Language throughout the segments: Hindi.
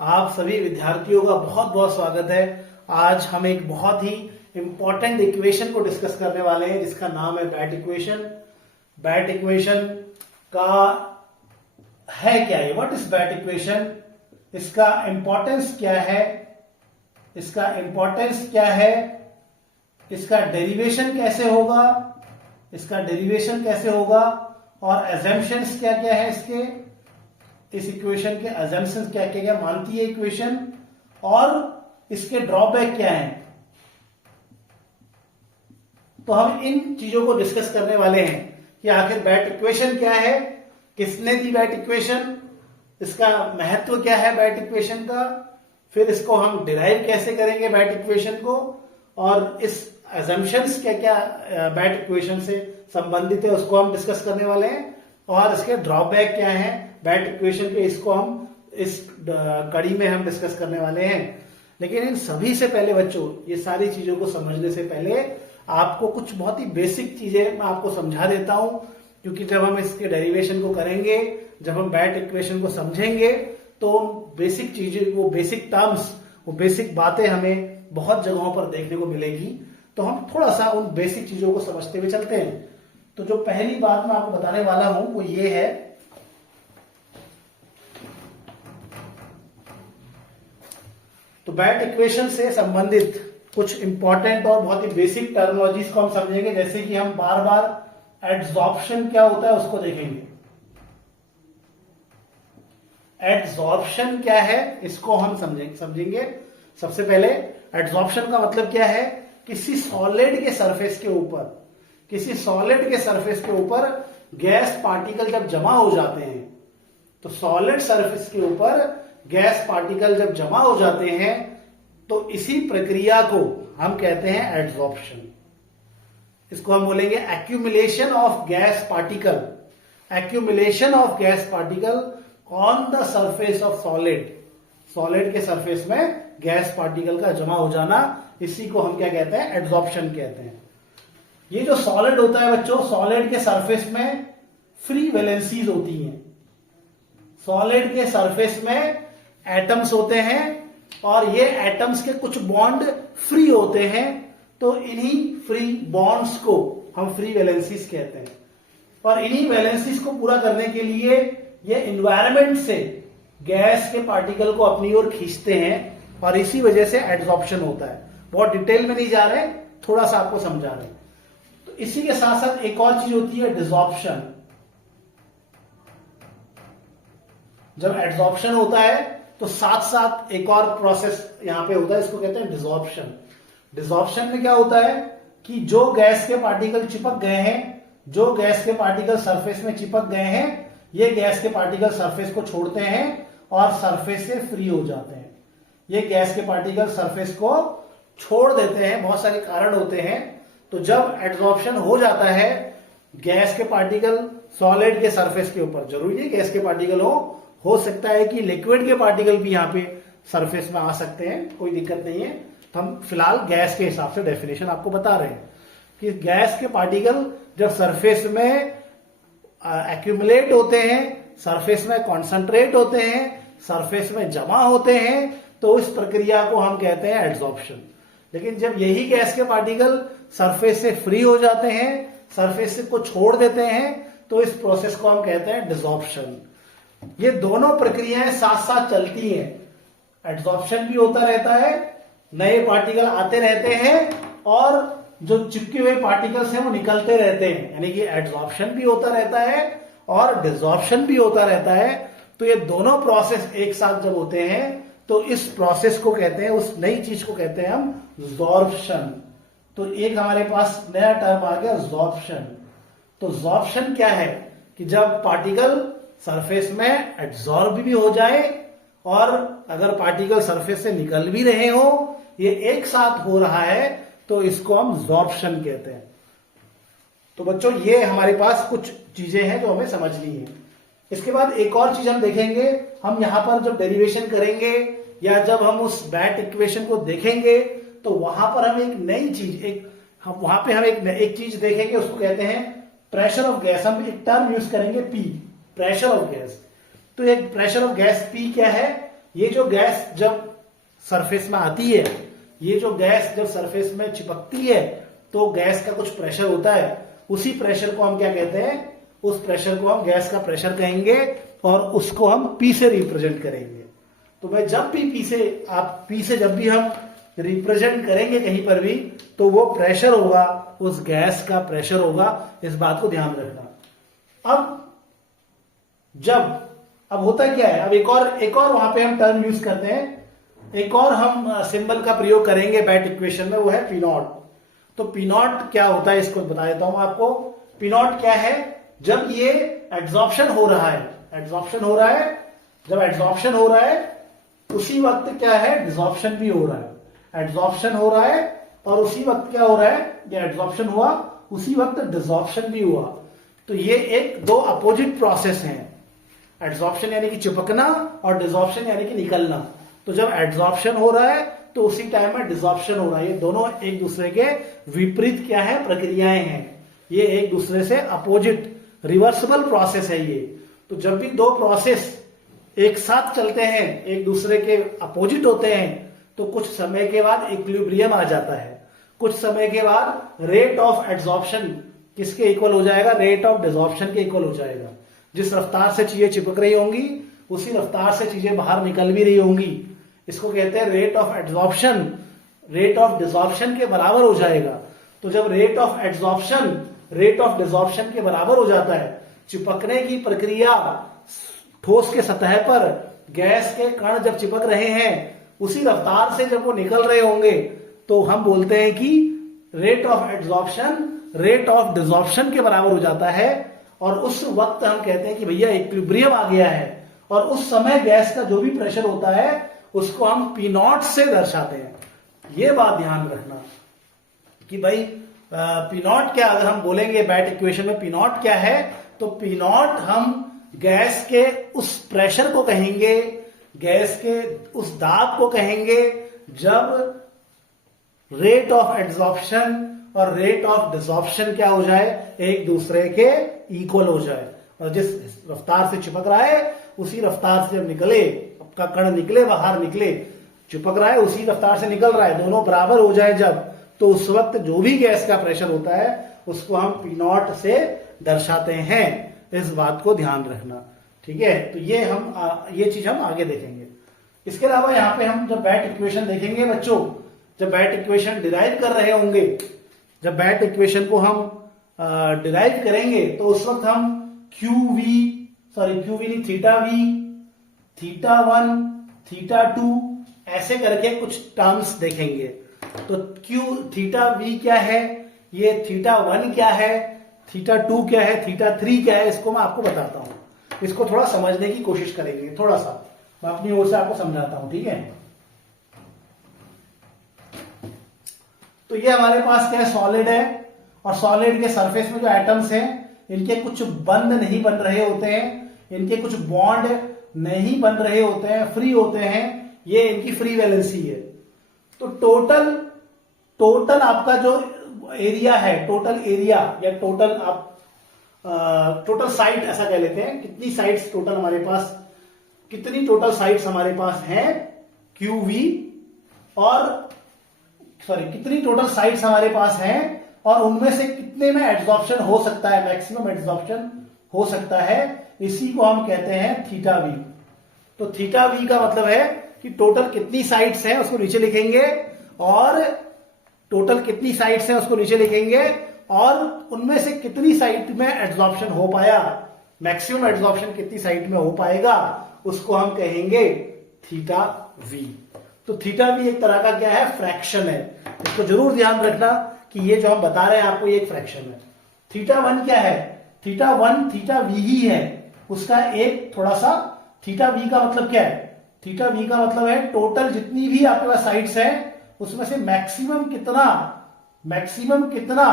आप सभी विद्यार्थियों का बहुत बहुत स्वागत है। आज हम एक बहुत ही इंपॉर्टेंट इक्वेशन को डिस्कस करने वाले हैं जिसका नाम है बैट इक्वेशन। बैट इक्वेशन का है क्या ये? What is bat equation? इसका इंपॉर्टेंस क्या है? इसका इंपॉर्टेंस क्या है? इसका डेरिवेशन कैसे होगा? इसका डेरिवेशन कैसे होगा? और अजम्पशंस क्या क्या है इसके? इस इक्वेशन के अजम्पशंस क्या क्या क्या मानती है इक्वेशन, और इसके ड्रॉबैक क्या हैं? तो हम इन चीजों को डिस्कस करने वाले हैं कि आखिर बैट इक्वेशन क्या है, किसने दी बैट इक्वेशन, इसका महत्व क्या है बैट इक्वेशन का, फिर इसको हम डिराइव कैसे करेंगे बैट इक्वेशन को, और इस अजम्पशंस क्या क्या बैट इक्वेशन से संबंधित है उसको हम डिस्कस करने वाले हैं, और इसके ड्रॉबैक क्या है बैट इक्वेशन के, इसको हम इस कड़ी में हम डिस्कस करने वाले हैं। लेकिन इन सभी से पहले बच्चों, ये सारी चीजों को समझने से पहले आपको कुछ बहुत ही बेसिक चीजें मैं आपको समझा देता हूं, क्योंकि जब हम इसके डेरिवेशन को करेंगे, जब हम बैट इक्वेशन को समझेंगे, तो बेसिक चीजें, वो बेसिक टर्म्स, वो बेसिक बातें हमें बहुत जगहों पर देखने को मिलेगी। तो हम थोड़ा सा उन बेसिक चीजों को समझते हुए चलते हैं। तो जो पहली बात मैं आपको बताने वाला हूं वो ये है, तो बैट इक्वेशन से संबंधित कुछ इंपॉर्टेंट और बहुत ही बेसिक टर्मिनोलॉजीज को हम समझेंगे। जैसे कि हम बार बार एडसॉर्प्शन क्या होता है उसको देखेंगे। एडसॉर्प्शन क्या है इसको हम समझेंगे। सबसे पहले एडसॉर्प्शन का मतलब क्या है? किसी सॉलिड के सरफेस के ऊपर, किसी सॉलिड के सरफेस के ऊपर गैस पार्टिकल जब जमा हो जाते हैं, तो सॉलिड सरफेस के ऊपर गैस पार्टिकल जब जमा हो जाते हैं, तो इसी प्रक्रिया को हम कहते हैं एडसॉर्प्शन। इसको हम बोलेंगे accumulation of gas particle, accumulation of gas particle on the surface of solid. Solid के सरफेस में गैस पार्टिकल का जमा हो जाना, इसी को हम क्या कहते हैं? एडसॉर्प्शन कहते हैं। ये जो सॉलिड होता है बच्चों, सॉलिड के सरफेस में फ्री वैलेंसीज होती हैं। सॉलिड के सरफेस में एटम्स होते हैं और ये एटम्स के कुछ बॉन्ड फ्री होते हैं, तो इन्हीं फ्री बॉन्ड्स को हम फ्री वैलेंसीज कहते हैं। और इन्हीं वैलेंसीज को पूरा करने के लिए ये एनवायरनमेंट से गैस के पार्टिकल को अपनी ओर खींचते हैं, और इसी वजह से एडसॉर्प्शन होता है। बहुत डिटेल में नहीं जा रहे, थोड़ा सा आपको समझा रहे हैं। तो इसी के साथ साथ एक और चीज होती है डिसॉर्प्शन। जब एडसॉर्प्शन होता है तो साथ साथ एक और प्रोसेस यहां पे होता है, इसको कहते हैं डिसॉर्प्शन। डिसॉर्प्शन में क्या होता है कि जो गैस के पार्टिकल चिपक गए हैं, जो गैस के पार्टिकल सरफेस में चिपक गए हैं, ये गैस के पार्टिकल सरफेस को छोड़ते हैं और सरफेस से फ्री हो जाते हैं। ये गैस के पार्टिकल सरफेस को छोड़ देते हैं, बहुत सारे कारण होते हैं। तो जब एडसॉर्प्शन हो जाता है, गैस के पार्टिकल सॉलिड के सरफेस के ऊपर, जरूरी नहीं गैस के पार्टिकल हो सकता है कि लिक्विड के पार्टिकल भी यहां पे सरफेस में आ सकते हैं, कोई दिक्कत नहीं है। तो हम फिलहाल गैस के हिसाब से डेफिनेशन आपको बता रहे हैं कि गैस के पार्टिकल जब सरफेस में एक्यूमुलेट होते हैं, सरफेस में कॉन्सेंट्रेट होते हैं, सरफेस में जमा होते हैं, तो इस प्रक्रिया को हम कहते हैं एडसॉर्प्शन। लेकिन जब यही गैस के पार्टिकल सरफेस से फ्री हो जाते हैं, सरफेस को छोड़ देते हैं, तो इस प्रोसेस को हम कहते हैं डिसॉर्प्शन। ये दोनों प्रक्रियाएं साथ साथ चलती हैं। एडसॉर्प्शन भी होता रहता है, नए पार्टिकल आते रहते हैं, और जो चिपके हुए पार्टिकल्स हैं वो निकलते रहते हैं। यानी कि एडसॉर्प्शन भी होता रहता है और डिसॉर्प्शन भी होता रहता है। तो ये दोनों प्रोसेस एक साथ जब होते हैं, तो इस प्रोसेस को कहते हैं, उस नई चीज को कहते हैं हम ज़ॉर्प्शन। तो एक हमारे पास नया टर्म आ गया ज़ॉर्प्शन। तो ज़ॉर्प्शन क्या है कि जब पार्टिकल सरफेस में एब्जॉर्ब भी हो जाए, और अगर पार्टिकल सरफेस से निकल भी रहे हो, ये एक साथ हो रहा है, तो इसको हम ज़ॉर्प्शन कहते हैं। तो बच्चों ये हमारे पास कुछ चीजें हैं जो हमें समझनी है। इसके बाद एक और चीज हम देखेंगे, हम यहां पर जब डेरिवेशन करेंगे या जब हम उस बैट इक्वेशन को देखेंगे, तो वहां पर हम एक नई चीज, वहां पे हम एक चीज देखेंगे, उसको कहते हैं प्रेशर ऑफ गैस। हम एक टर्म यूज करेंगे पी, प्रेशर ऑफ गैस। तो एक प्रेशर ऑफ गैस पी क्या है, ये जो गैस जब सरफेस में आती है, ये जो गैस जब सरफेस में चिपकती है तो गैस का कुछ प्रेशर होता है, उसी प्रेशर को हम क्या कहते हैं, उस प्रेशर को हम गैस का प्रेशर कहेंगे और उसको हम पी से रिप्रेजेंट करेंगे। तो भाई जब भी पी से जब भी हम रिप्रेजेंट करेंगे कहीं पर भी, तो वो प्रेशर होगा, उस गैस का प्रेशर होगा, इस बात को ध्यान रखना। अब होता क्या है, अब एक और वहां पे हम टर्म यूज करते हैं, एक और हम सिंबल का प्रयोग करेंगे बैट इक्वेशन में, वो है पी नॉट। तो पी नॉट क्या होता है इसको बता देता हूं आपको। पी नॉट क्या है, जब ये एड्सॉर्प्शन हो रहा है, जब एड्सॉर्प्शन हो रहा है उसी वक्त क्या है, डिसॉर्प्शन भी हो रहा है। एड्सॉर्प्शन हो रहा है और उसी वक्त क्या हो रहा है, ये एड्सॉर्प्शन हुआ उसी वक्त डिसॉर्प्शन भी हुआ। तो ये एक दो अपोजिट प्रोसेस हैं, एड्सॉर्प्शन यानी कि चिपकना और डिसॉर्प्शन यानी कि निकलना। तो जब एड्सॉर्प्शन हो रहा है तो उसी टाइम में डिसॉर्प्शन हो रहा है। ये दोनों एक दूसरे के विपरीत क्या है, प्रक्रियाएं हैं। ये एक दूसरे से अपोजिट रिवर्सिबल प्रोसेस है ये। तो जब भी दो प्रोसेस एक साथ चलते हैं, एक दूसरे के अपोजिट होते हैं, तो कुछ समय के बाद इक्विलिब्रियम आ जाता है। कुछ समय के बाद रेट ऑफ एड्सॉर्प्शन किसके इक्वल हो जाएगा, रेट ऑफ डिसॉर्प्शन के इक्वल हो जाएगा। जिस रफ्तार से चीजें चिपक रही होंगी उसी रफ्तार से चीजें बाहर निकल भी रही होंगी। इसको कहते हैं rate of adsorption, rate of desorption के बराबर हो जाएगा। तो जब rate of adsorption rate of desorption के बराबर हो जाता है, चिपकने की प्रक्रिया, ठोस के सतह पर गैस के कण जब चिपक रहे हैं उसी रफ्तार से जब वो निकल रहे होंगे, तो हम बोलते हैं कि rate of adsorption rate of desorption के बराबर हो जाता है। और उस वक्त हम कहते हैं कि भैया इक्विलिब्रियम आ गया है। और उस समय गैस का जो भी प्रेशर होता है उसको हम पी नॉट से दर्शाते हैं। ये बात ध्यान रखना कि भाई पी नॉट क्या, अगर हम बोलेंगे बैट इक्वेशन में पी नॉट क्या है, तो पी नॉट हम गैस के उस प्रेशर को कहेंगे, गैस के उस दाब को कहेंगे जब रेट ऑफ एड्सॉर्प्शन और रेट ऑफ डिसॉर्प्शन क्या हो जाए, एक दूसरे के इक्वल हो जाए। और जिस रफ्तार से चिपक रहा है उसी रफ्तार से जब निकले, आपका कण निकले, बाहर निकले, चिपक रहा है उसी रफ्तार से निकल रहा है, दोनों बराबर हो जाए जब, तो उस वक्त जो भी गैस का प्रेशर होता है उसको हम पी नॉट से दर्शाते हैं। इस बात को ध्यान रखना, ठीक है। तो ये चीज हम आगे देखेंगे। इसके अलावा यहाँ पे हम जब बैट इक्वेशन देखेंगे बच्चों, जब बैट इक्वेशन डिराइव कर रहे होंगे, जब बैट इक्वेशन को हम डिराइव करेंगे तो उस वक्त हम क्यू वी नहीं, theta V, theta one, theta two ऐसे करके कुछ टर्म्स देखेंगे। तो थीटा वी क्या है, ये थीटा वन क्या है, थीटा टू क्या है, थीटा थ्री क्या है, इसको मैं आपको बताता हूं। इसको थोड़ा समझने की कोशिश करेंगे, थोड़ा सा मैं अपनी ओर से आपको समझाता हूं, ठीक है। तो ये हमारे पास क्या है, सॉलिड है, और सॉलिड के सरफेस में जो एटम्स हैं इनके कुछ बंध नहीं बन रहे होते हैं, इनके कुछ बॉन्ड नहीं बन रहे होते हैं, फ्री होते हैं, ये इनकी फ्री वैलेंसी है। तो टोटल आपका जो एरिया है, टोटल एरिया या टोटल साइट ऐसा कह लेते हैं, कितनी साइट्स टोटल हमारे पास, कितनी टोटल साइट्स हमारे पास हैं क्यू वी, और कितनी टोटल साइट्स हमारे पास हैं और उनमें से कितने में एड्सॉर्प्शन हो सकता है, मैक्सिमम एड्सॉर्प्शन हो सकता है, इसी को हम कहते हैं थीटा वी। तो थीटा वी का मतलब है कि टोटल कितनी साइट्स हैं उसको नीचे लिखेंगे, और टोटल कितनी साइट्स हैं उसको नीचे लिखेंगे, और उनमें से कितनी साइट में एड्सॉर्प्शन हो पाया, मैक्सिमम एड्सॉर्प्शन कितनी साइट में हो पाएगा, उसको हम कहेंगे थीटा वी। तो थीटा वी एक तरह का क्या है, फ्रैक्शन है। इसको जरूर ध्यान रखना कि ये जो हम बता रहे हैं आपको ये एक फ्रैक्शन है। थीटा वन क्या है, थीटा वन थीटा वी ही है, उसका एक थोड़ा सा, थीटा वी का मतलब क्या है, थीटा वी का मतलब है टोटल जितनी भी आपके पास साइट्स है उसमें से मैक्सिमम कितना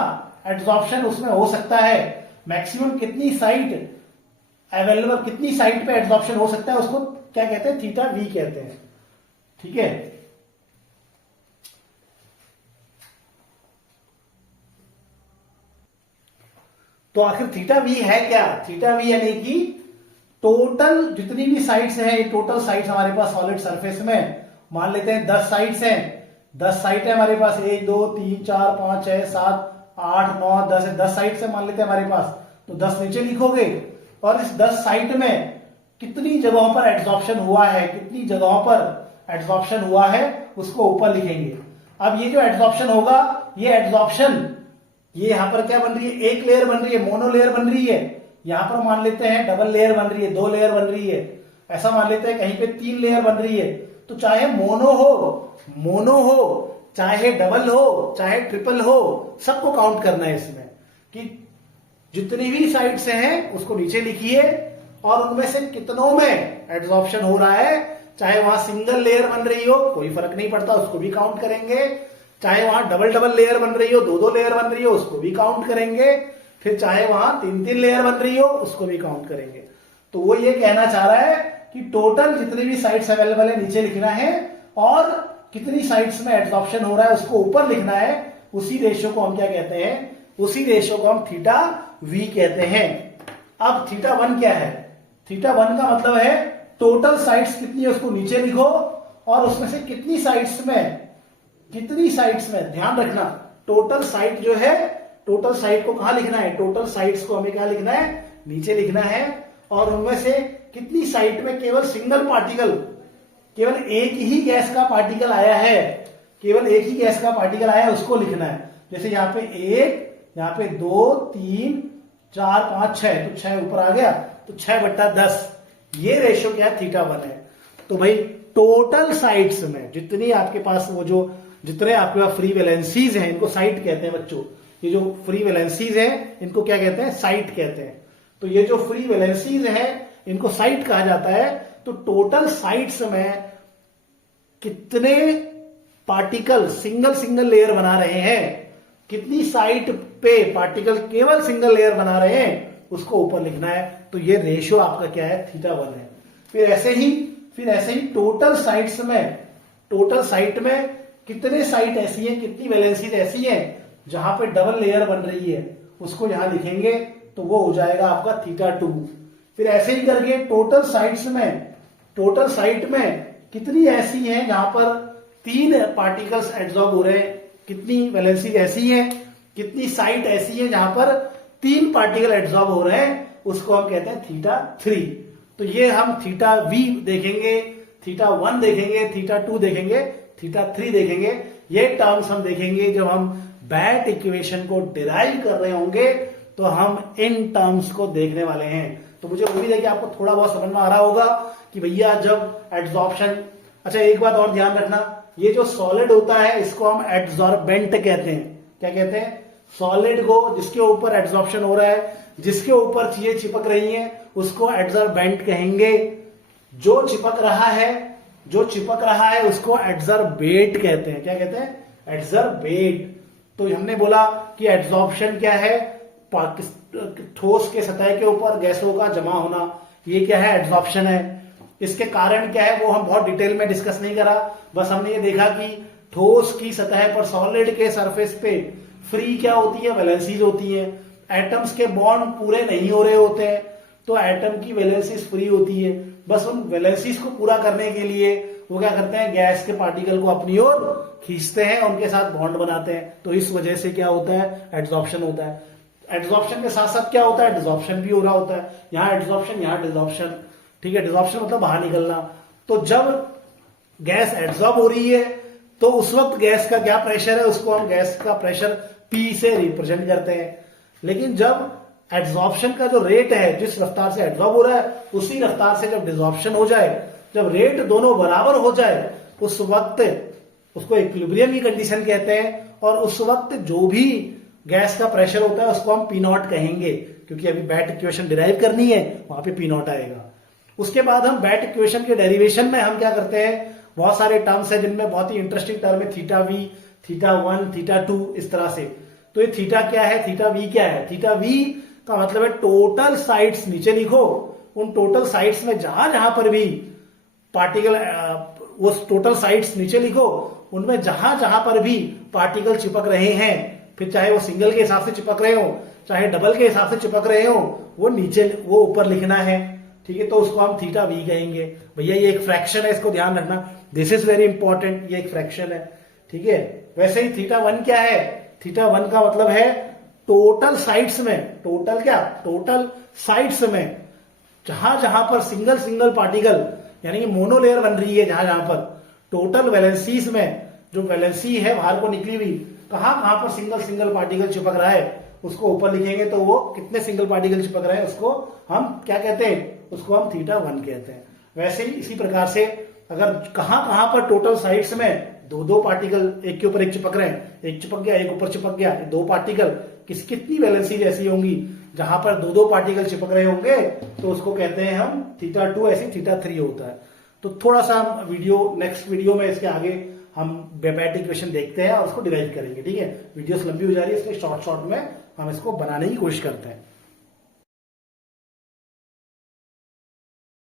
एड्सॉर्प्शन उसमें हो सकता है, मैक्सिमम कितनी साइट अवेलेबल, कितनी साइट पे एड्सॉर्प्शन हो सकता है, उसको क्या कहते हैं, थीटा वी कहते हैं, ठीक है। तो आखिर थीटा वी है क्या, थीटा वी यानी कि टोटल जितनी भी साइड्स हैं, ये टोटल साइड्स हमारे पास सॉलिड सरफेस में मान लेते हैं 10 साइड्स हैं। 10 साइड है हमारे पास, 1 2 3 4 5 6 7 8 9 10 है, 10 साइड से मान लेते हैं हमारे पास। तो 10 नीचे लिखोगे और इस 10 साइड में कितनी जगहों पर एड्सॉर्प्शन हुआ है, कितनी जगहों पर एड्सॉर्प्शन हुआ है उसको ऊपर लिखेंगे। अब ये जो एड्सॉर्प्शन होगा, ये एड्सॉर्प्शन ये यहां पर क्या बन रही है, एक लेयर बन रही है, मोनो लेयर बन रही है। यहां पर मान लेते हैं डबल लेयर बन रही है, 2 लेयर बन रही है, ऐसा मान लेते हैं कहीं पे 3 लेयर बन रही है। तो चाहे मोनो हो, चाहे डबल हो, चाहे ट्रिपल हो, सबको काउंट करना है इसमें कि जितनी भी साइड से हैं उसको नीचे लिखिए और उनमें से कितनों में एड्सॉर्प्शन हो रहा है। चाहे वहां सिंगल लेयर बन रही हो कोई फर्क नहीं पड़ता, उसको भी काउंट करेंगे। चाहे वहां डबल लेयर बन रही हो, 2 लेयर बन रही हो, उसको भी काउंट करेंगे। फिर चाहे वहां 3 लेयर बन रही हो उसको भी काउंट करेंगे। तो वो ये कहना चाह रहा है कि टोटल जितनी भी साइड्स अवेलेबल है नीचे लिखना है और कितनी साइड्स में एड्सॉर्प्शन हो रहा है उसको ऊपर लिखना है। उसी रेशियो को हम क्या कहते हैं, उसी रेशियो को हम थीटा वी कहते हैं। अब थीटा 1 क्या है, थीटा 1 का मतलब है टोटल साइड्स कितनी है उसको नीचे लिखो और उसमें से कितनी साइड्स में ध्यान रखना, टोटल साइड जो है, टोटल साइड को कहां लिखना है, टोटल साइड्स को हमें क्या लिखना है, नीचे लिखना है। और उनमें से कितनी साइड में केवल सिंगल पार्टिकल, केवल एक ही गैस का पार्टिकल आया है, केवल एक ही गैस का पार्टिकल आया है उसको लिखना है। जैसे यहां पे 1, यहां पे 2 3 4 5 6, तो 6 ऊपर आ गया, तो 6/10 ये रेशियो क्या है, थीटा 1 है। तो भाई टोटल साइड्स में जितनी आपके पास वो जो जितने आपके पास फ्री वैलेंसीज हैं इनको साइट कहते हैं बच्चों। ये जो फ्री वैलेंसीज हैं इनको क्या कहते हैं, साइट कहते हैं। तो ये जो फ्री वैलेंसीज हैं इनको साइट कहा जाता है। तो टोटल साइट्स में कितने पार्टिकल सिंगल लेयर बना रहे हैं, कितनी साइट पे पार्टिकल केवल सिंगल लेयर बना रहे हैं उसको ऊपर लिखना है। तो ये रेशियो आपका क्या है, थीटा 1 है। फिर ऐसे ही टोटल साइट में कितने साइट ऐसी हैं, कितनी वैलेंसीज ऐसी हैं जहां पे डबल लेयर बन रही है उसको यहां लिखेंगे तो वो हो जाएगा आपका थीटा 2। फिर ऐसे ही करके टोटल साइट में कितनी ऐसी हैं जहां पर 3 पार्टिकल्स एड्सॉर्ब हो रहे हैं, कितनी वैलेंसीज ऐसी हैं, कितनी साइट ऐसी है जहां पर 3 पार्टिकल एड्सॉर्ब हो रहे हैं उसको हम कहते हैं थीटा 3। तो ये हम थीटा वी देखेंगे, थीटा 1 देखेंगे, थीटा 2 देखेंगे, थीटा 3 देखेंगे। ये टर्म्स हम देखेंगे जब हम बैट इक्वेशन को डिराइव कर रहे होंगे तो हम इन टर्म्स को देखने वाले हैं। तो मुझे उम्मीद है कि आपको थोड़ा बहुत समझ में आ रहा होगा कि भैया जब एड्सॉर्प्शन, अच्छा एक बात और ध्यान रखना, ये जो सॉलिड होता है इसको हम एड्सॉर्बेंट कहते हैं। क्या कहते हैं, सॉलिड को जिसके ऊपर एड्सॉर्प्शन हो रहा है, जिसके ऊपर चीजें चिपक रही हैं उसको एड्सॉर्बेंट कहेंगे। जो चिपक रहा है उसको एड्सॉर्बेट कहते हैं। क्या कहते हैं, एड्सॉर्बेट। तो हमने बोला कि एड्सॉर्प्शन क्या है, ठोस के सतह के ऊपर गैसों का जमा होना, ये क्या है, एड्सॉर्प्शन है। इसके कारण क्या है वो हम बहुत डिटेल में डिस्कस नहीं करा, बस हमने ये देखा कि ठोस की सतह पर सॉलिड के सरफेस पे फ्री क्या होती है, वैलेंसीज होती है। एटम्स के बॉन्ड पूरे नहीं हो रहे होते हैं तो एटम की वैलेंसीज फ्री होती है। बस उन वैलेंसीज को पूरा करने के लिए वो क्या करते हैं, गैस के पार्टिकल को अपनी ओर खींचते हैं, उनके साथ बॉन्ड बनाते हैं। तो इस वजह से क्या होता है, एड्सॉर्प्शन होता है। एड्सॉर्प्शन के साथ साथ क्या होता है, डिसॉर्प्शन भी हो रहा होता है। यहां एड्सॉर्प्शन, यहां डिसॉर्प्शन, ठीक है। डिसॉर्प्शन मतलब बाहर निकलना। तो जब गैस एड्सॉर्ब हो रही है तो उस वक्त गैस का क्या प्रेशर है, उसको हम गैस का प्रेशर P से रिप्रेजेंट करते हैं। लेकिन जब एड्सॉर्प्शन का जो रेट है, जिस रफ्तार से एड्सॉर्ब हो रहा है उसी रफ्तार से जब डिसॉर्प्शन हो जाए, जब रेट दोनों बराबर हो जाए उस वक्त उसको इक्विलिब्रियम की कंडीशन कहते हैं। और उस वक्त जो भी गैस का प्रेशर होता है उसको हम P0 कहेंगे, क्योंकि अभी बैट इक्वेशन डिराइव करनी है, वहां पे P0 आएगा। उसके बाद हम बैट इक्वेशन के डेरिवेशन में हम क्या करते हैं, बहुत सारे टर्म्स है जिनमें बहुत ही इंटरेस्टिंग टर्म है, थीटा वी, थीटा 1, थीटा 2, इस तरह से। तो ये थीटा क्या है, थीटा वी क्या है, थीटा वी का मतलब है टोटल साइड्स नीचे लिखो, उन टोटल साइड्स में जहां जहां पर भी पार्टिकल, वो टोटल साइड्स नीचे लिखो, उनमें जहां जहां पर भी पार्टिकल चिपक रहे हैं, फिर चाहे वो सिंगल के हिसाब से चिपक रहे हो, चाहे डबल के हिसाब से चिपक रहे हो, वो नीचे, वो ऊपर लिखना है। ठीक है, तो उसको हम थीटा वी कहेंगे। भैया ये एक फ्रैक्शन है, इसको ध्यान रखना, दिस इज वेरी इंपॉर्टेंट, ये एक फ्रैक्शन है, ठीक है। वैसे ही थीटा वन क्या है, थीटा वन का मतलब है टोटल साइड्स में, टोटल क्या, टोटल साइड्स में जहां जहां पर सिंगल सिंगल पार्टिकल यानी कि मोनोलेयर बन रही है, जहां जहां पर टोटल वैलेंसीज में जो वैलेंसी है बाहर को निकली हुई, कहां कहां पर सिंगल सिंगल पार्टिकल चिपक रहा है उसको ऊपर लिखेंगे, तो वो कितने सिंगल पार्टिकल चिपक रहे हैं उसको हम क्या कहते हैं, उसको हम थीटा वन कहते हैं। वैसे ही इसी प्रकार से अगर कहां कहां पर टोटल साइड्स में दो दो पार्टिकल एक के ऊपर एक चिपक रहे हैं, एक चिपक गया एक ऊपर चिपक गया, दो पार्टिकल कितनी वैलेंसी ऐसी होंगी जहां पर दो दो पार्टिकल चिपक रहे होंगे, तो उसको कहते हैं हम थीटा टू, ऐसे थीटा थ्री होता है। तो थोड़ा सा वीडियो नेक्स्ट वीडियो में इसके आगे हम वेबैट इक्वेशन देखते हैं और उसको डिराइव करेंगे, ठीक है। वीडियोस लंबी हो जा रही है, इसलिए शॉर्ट शॉर्ट में हम इसको बनाने की कोशिश करते हैं।